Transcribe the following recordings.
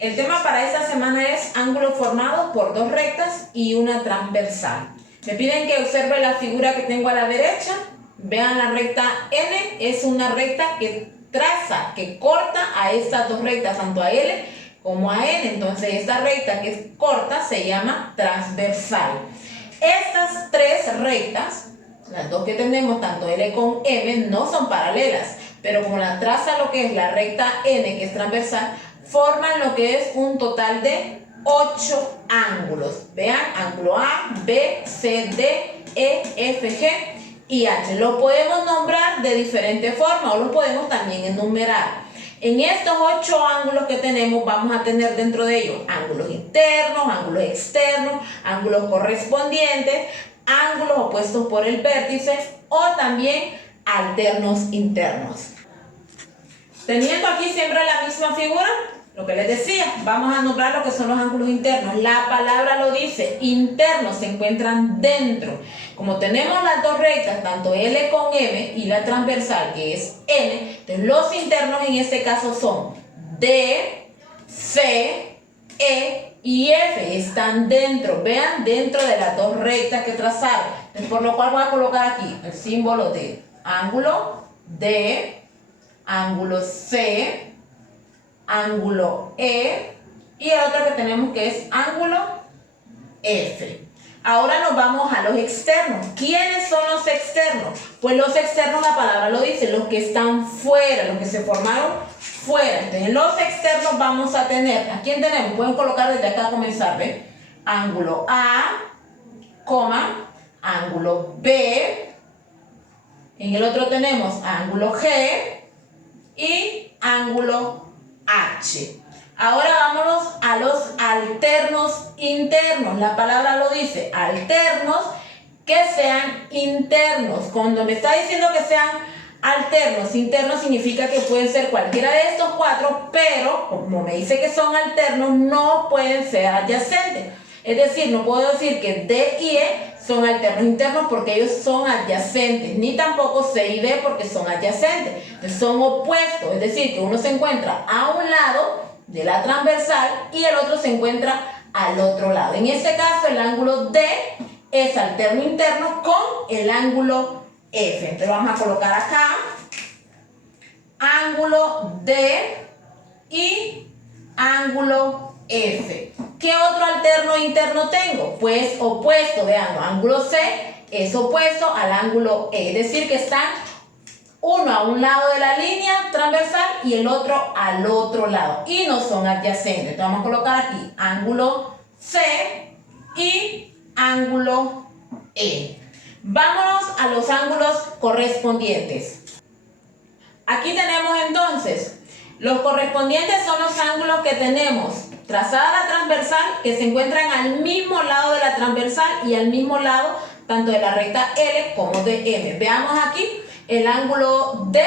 El tema para esta semana es ángulos formados por dos rectas y una transversal. Me piden que observe la figura que tengo a la derecha. Vean la recta N, es una recta que traza, que corta a estas dos rectas, tanto a L como a N. Entonces esta recta que es corta se llama transversal. Estas tres rectas, las dos que tenemos, tanto L como M, no son paralelas, pero como la traza lo que es la recta N, que es transversal, forman lo que es un total de 8 ángulos. Vean, ángulo A, B, C, D, E, F, G y H. Los podemos nombrar de diferentes formas o los podemos también enumerar. En estos 8 ángulos que tenemos vamos a tener dentro de ellos ángulos internos, ángulos externos, ángulos correspondientes, ángulos opuestos por el vértice o también alternos internos. Teniendo aquí siempre la misma figura, lo que les decía, vamos a nombrar lo que son los ángulos internos. La palabra lo dice, internos, se encuentran dentro. Como tenemos las dos rectas, tanto L con M y la transversal que es N, entonces los internos en este caso son D, C, E y F. Están dentro, vean, dentro de las dos rectas que trazaron. Entonces, por lo cual voy a colocar aquí el símbolo de ángulo D, ángulo C, ángulo E y el otro que tenemos que es ángulo F. Ahora nos vamos a los externos. ¿Quiénes son los externos? Pues los externos, la palabra lo dice, los que están fuera, los que se formaron fuera. Entonces en los externos vamos a tener, ¿a quién tenemos? Pueden colocar desde acá a comenzar, ¿ven? Ángulo A, coma, ángulo B, en el otro tenemos ángulo G y ángulo H. Ahora vámonos a los alternos internos. La palabra lo dice, alternos que sean internos. Cuando me está diciendo que sean alternos, internos significa que pueden ser cualquiera de estos cuatro, pero como me dice que son alternos, no pueden ser adyacentes. Es decir, no puedo decir que D y E son alternos internos porque ellos son adyacentes, ni tampoco C y D porque son adyacentes. Son opuestos, es decir, que uno se encuentra a un lado de la transversal y el otro se encuentra al otro lado. En este caso, el ángulo D es alterno interno con el ángulo F. Entonces vamos a colocar acá ángulo D y ángulo F. ¿Qué otro alterno interno tengo? Pues opuesto, vean, ángulo C es opuesto al ángulo E, es decir que están uno a un lado de la línea transversal y el otro al otro lado y no son adyacentes. Entonces vamos a colocar aquí ángulo C y ángulo E. Vámonos a los ángulos correspondientes. Aquí tenemos entonces los correspondientes, son los ángulos que tenemos trazada la transversal, que se encuentran al mismo lado de la transversal y al mismo lado tanto de la recta L como de M. Veamos aquí, el ángulo D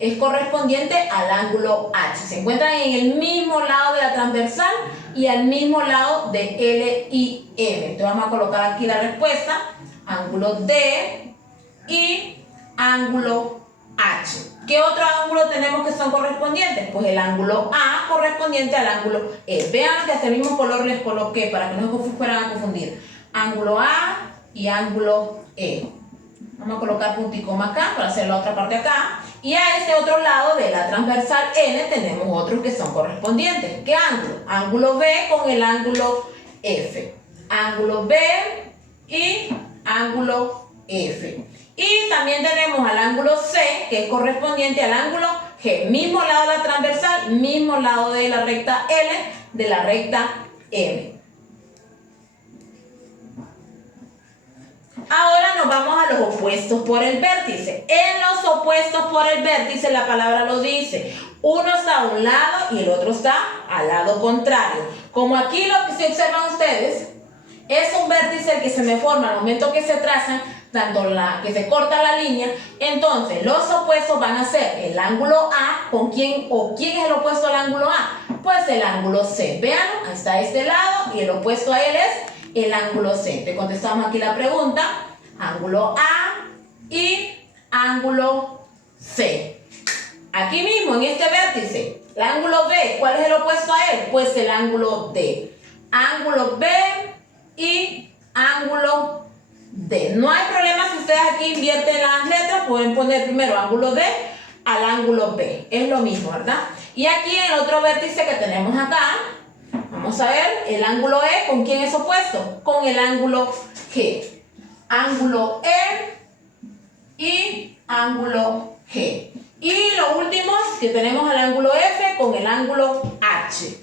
es correspondiente al ángulo H. Se encuentran en el mismo lado de la transversal y al mismo lado de L y M. Entonces vamos a colocar aquí la respuesta, ángulo D y ángulo H. ¿Qué otro ángulo tenemos que son correspondientes? Pues el ángulo A correspondiente al ángulo E. Vean que hasta el mismo color les coloqué para que no se fueran a confundir. Ángulo A y ángulo E. Vamos a colocar punto y coma acá para hacer la otra parte acá. Y a este otro lado de la transversal N tenemos otros que son correspondientes. ¿Qué ángulo? Ángulo B con el ángulo F. Ángulo B y ángulo F. Y también tenemos al ángulo C, que es correspondiente al ángulo G. Mismo lado de la transversal, mismo lado de la recta L, de la recta M. Ahora nos vamos a los opuestos por el vértice. En los opuestos por el vértice, la palabra lo dice. Uno está a un lado y el otro está al lado contrario. Como aquí lo que se observan ustedes, es un vértice el que se me forma al momento que se trazan, tanto que se corta la línea. Entonces los opuestos van a ser el ángulo A con quién es el opuesto al ángulo A, pues el ángulo C. Vean, ahí está este lado y el opuesto a él es el ángulo C. Te contestamos aquí la pregunta, ángulo A y ángulo C. Aquí mismo en este vértice El ángulo B, ¿cuál es el opuesto a él? Pues el ángulo D. Ángulo B y ángulo D. No hay problema si ustedes aquí invierten las letras, pueden poner primero ángulo D al ángulo B. Es lo mismo, ¿verdad? Y aquí en el otro vértice que tenemos acá, vamos a ver el ángulo E, ¿con quién es opuesto? Con el ángulo G. Ángulo E y ángulo G. Y lo último que tenemos el ángulo F con el ángulo H.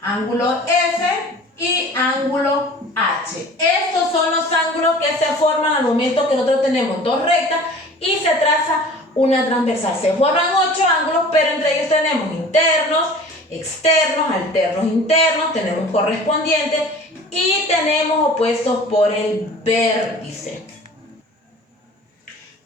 Ángulo F y ángulo H. Estos son los ángulos que se forman al momento que nosotros tenemos dos rectas y se traza una transversal. Se forman 8 ángulos, pero entre ellos tenemos internos, externos, alternos, internos, tenemos correspondientes y tenemos opuestos por el vértice.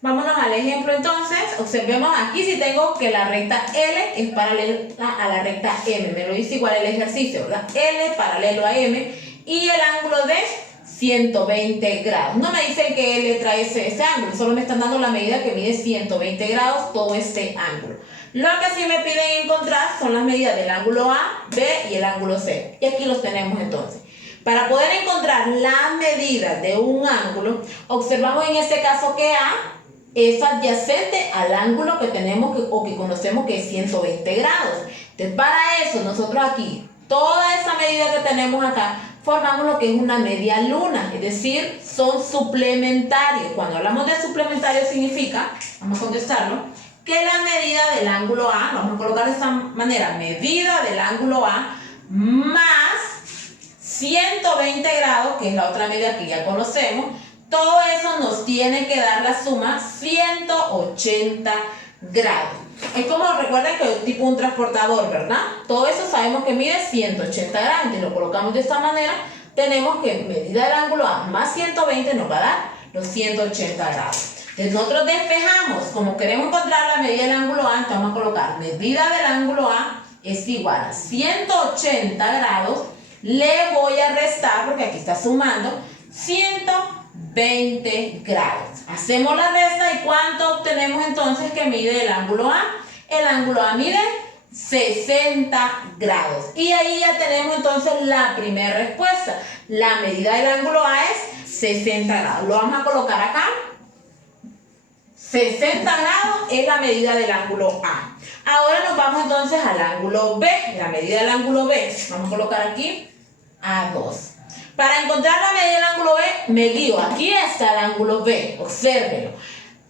Vámonos al ejemplo entonces. Observemos aquí si tengo que la recta L es paralela a la recta M. Me lo dice igual el ejercicio, ¿verdad? L paralelo a M y el ángulo de 120 grados. No me dicen que L trae ese ángulo, solo me están dando la medida que mide 120 grados todo este ángulo. Lo que sí me piden encontrar son las medidas del ángulo A, B y el ángulo C. Y aquí los tenemos entonces. Para poder encontrar la medida de un ángulo, observamos en este caso que A es adyacente al ángulo que tenemos o que conocemos que es 120 grados. Entonces, para eso nosotros aquí, toda esa medida que tenemos acá, formamos lo que es una media luna, es decir, son suplementarios. Cuando hablamos de suplementario significa, vamos a contestarlo, que la medida del ángulo A, vamos a colocar de esta manera, medida del ángulo A más 120 grados, que es la otra medida que ya conocemos, todo eso nos tiene que dar la suma 180 grados. Es como recuerden que es tipo un transportador, ¿verdad? Todo eso sabemos que mide 180 grados. Entonces lo colocamos de esta manera. Tenemos que medida del ángulo A más 120 nos va a dar los 180 grados. Entonces nosotros despejamos. Como queremos encontrar la medida del ángulo A, entonces vamos a colocar medida del ángulo A es igual a 180 grados. Le voy a restar, porque aquí está sumando, 120 grados. Hacemos la resta y ¿cuánto obtenemos entonces que mide el ángulo A? El ángulo A mide 60 grados. Y ahí ya tenemos entonces la primera respuesta. La medida del ángulo A es 60 grados. Lo vamos a colocar acá. 60 grados es la medida del ángulo A. Ahora nos vamos entonces al ángulo B. La medida del ángulo B. Vamos a colocar aquí A2. Para encontrar la medida del ángulo B, me guío. Aquí está el ángulo B, obsérvenlo.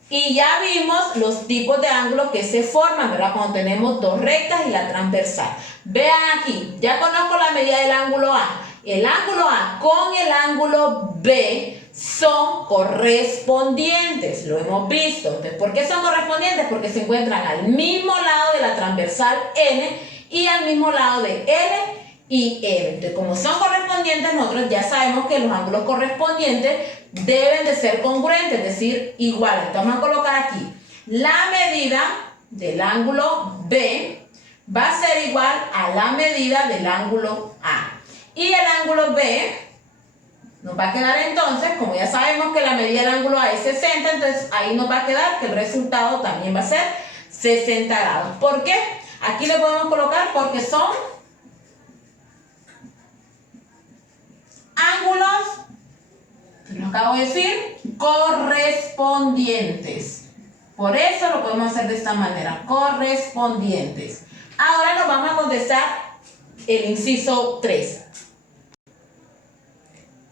Y ya vimos los tipos de ángulos que se forman, ¿verdad? Cuando tenemos dos rectas y la transversal. Vean aquí, ya conozco la medida del ángulo A. El ángulo A con el ángulo B son correspondientes, lo hemos visto. Entonces, ¿por qué son correspondientes? Porque se encuentran al mismo lado de la transversal N y al mismo lado de L y M. Entonces, como son correspondientes, nosotros ya sabemos que los ángulos correspondientes deben de ser congruentes, es decir, iguales. Entonces, vamos a colocar aquí la medida del ángulo B va a ser igual a la medida del ángulo A. Y el ángulo B nos va a quedar entonces, como ya sabemos que la medida del ángulo A es 60, entonces ahí nos va a quedar que el resultado también va a ser 60 grados. ¿Por qué? Aquí le podemos colocar porque son ángulos, lo acabo de decir, correspondientes. Por eso lo podemos hacer de esta manera, correspondientes. Ahora nos vamos a contestar el inciso 3.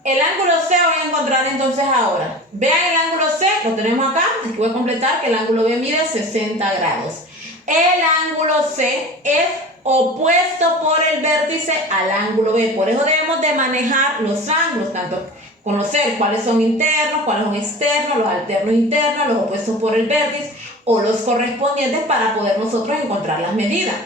El ángulo C voy a encontrar entonces ahora. Vean el ángulo C, lo tenemos acá. Aquí voy a completar que el ángulo B mide 60 grados. El ángulo C es opuesto por el vértice al ángulo B. Por eso debemos de manejar los ángulos, tanto conocer cuáles son internos, cuáles son externos, los alternos internos, los opuestos por el vértice o los correspondientes para poder nosotros encontrar las medidas.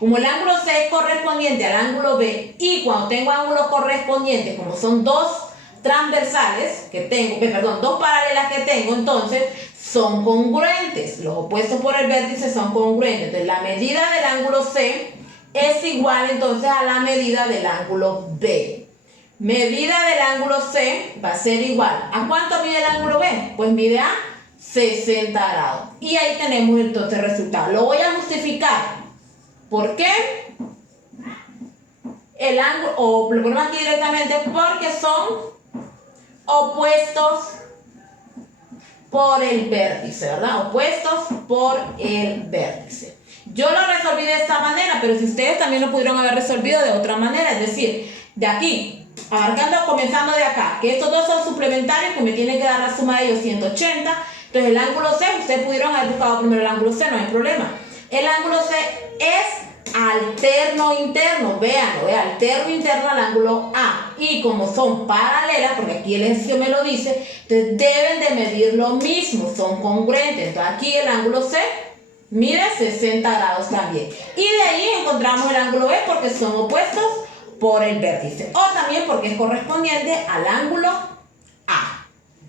Como el ángulo C es correspondiente al ángulo B y cuando tengo ángulos correspondientes, como son dos transversales que tengo, dos paralelas que tengo, entonces son congruentes. Los opuestos por el vértice son congruentes. Entonces la medida del ángulo C es igual entonces a la medida del ángulo B. Medida del ángulo C va a ser igual. ¿A cuánto mide el ángulo B? Pues mide a 60 grados. Y ahí tenemos entonces el resultado. Lo voy a justificar. ¿Por qué? El ángulo, o lo ponemos aquí directamente, porque son opuestos por el vértice, ¿verdad? Opuestos por el vértice. Yo lo resolví de esta manera, pero si ustedes también lo pudieron haber resolvido de otra manera, es decir, de aquí, abarcando, comenzando de acá, que estos dos son suplementarios, que me tienen que dar la suma de ellos 180, entonces el ángulo C, ustedes pudieron haber buscado primero el ángulo C, no hay problema. El ángulo C es alterno interno, véanlo, alterno interno al ángulo A, y como son paralelas, porque aquí el ejercicio me lo dice, entonces deben de medir lo mismo, son congruentes, entonces aquí el ángulo C mide 60 grados también, y de ahí encontramos el ángulo B porque son opuestos por el vértice, o también porque es correspondiente al ángulo